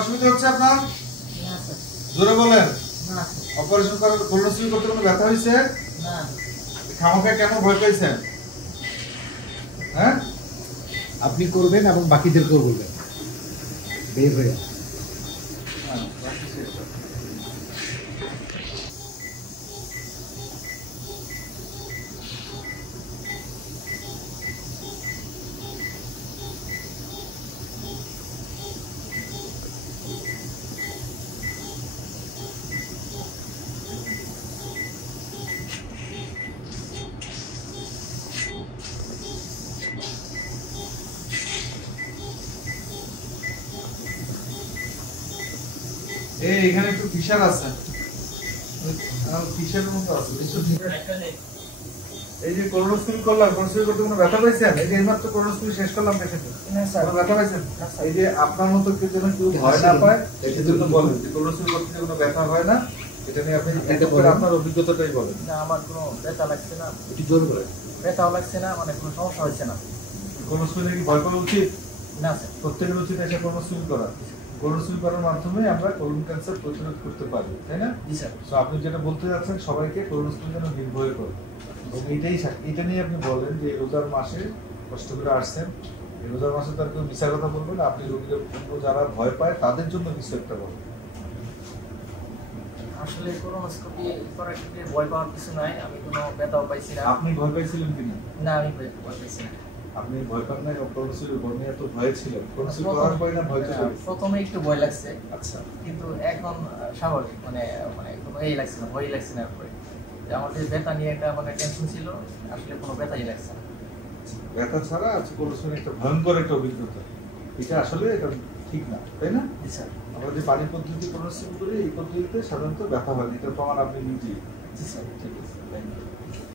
অসুবিধা হচ্ছে আপনার? না স্যার। জোরে বলেন। না অপারেশন করার কোলোনোস্কোপি করতে কোনো ব্যথা হয়েছে? না। খামোখা কেন ভয় পাইছেন? হ্যাঁ, আপনি করবেন এবং বাকিদেরকেও বলবেন বের হয়ে। এই এখানে একটু ফিশার আছে, ফিশারের মতো আছে। এই যে কোলোনোস্কোপি করলাম, কোলোনোস্কোপি করতে কোনো ব্যথা পাইছেন? এই যে এইমাত্র কোলোনোস্কোপি শেষ করলাম পেশেন্টের। না স্যার। কোনো ব্যথা পাইছেন? এই যে আপনার মতো কেউ যেন কেউ ভয় না পায় সেজন্য বলেন যে কোলোনোস্কোপি করতে কোনো ব্যথা হয় না। এটা নিয়ে আপনি আপনার অভিজ্ঞতাটাই বলেন। না, আমার কোনো ব্যথা লাগছে না, একটু জোর করে। ব্যথাও লাগছে না, মানে কোনো সমস্যা হচ্ছে না। কোলোনোস্কোপি কি ভয় করা উচিত? না স্যার। প্রত্যেকের উচিত এসে কোলোনোস্কোপি করা। কোলোনোস্কোপি করার মাধ্যমে আমরা কোলন ক্যান্সার প্রতিরোধ করতে পারি, তাই না? জি স্যার। তো আপনি যেটা বলতে যাচ্ছেন সবাইকে কোলোনোস্কোপি যেন নির্ভয় করে, এবং এটা নিয়ে আপনি বলেন যে রোজার মাসে কষ্ট করে আসছেন, এই রোজার মাসে তার কেউ মিশা কথা বলবেন, আপনি রোগীদের যারা ভয় পায় তাদের জন্য কিছু একটা বলবেন। আসলে কোলোনোস্কোপি করার ক্ষেত্রে ভয় পাওয়ার কিছু নাই, আমি কোনো ব্যথাও পাইছি না। আপনি ভয় পাইছিলেন কিনা? না, আমি ভয় পাইছি না। আপনি ভয় পান না? কোলোনোস্কোপি বর্ণে এত ভয় ছিল, কোলোনোস্কোপি করার পরে না ভয় চলে গেছে? প্রথমে একটু ভয় লাগছে, আচ্ছা, কিন্তু এখন স্বাভাবিক, মানে মানে কোনো এই লাগছে না, ভয়ই লাগছে না। এরপরে যে আমার যে ব্যথা নিয়ে একটা মানে টেনশন ছিল, আসলে কোনো ব্যথাই লাগছে না। ব্যথা ছাড়া আছে কোলোনোস্কোপি একটা ভয়ঙ্কর একটা অভিজ্ঞতা, এটা আসলে এটা ঠিক না, তাই না? জি স্যার। আমরা যে পানি পদ্ধতি কোলোনোস্কোপি করি, এই পদ্ধতিতে সাধারণত ব্যথা হয় না, এটা প্রমাণ আপনি নিজেই। জি স্যার। ঠিক আছে, থ্যাংক ইউ।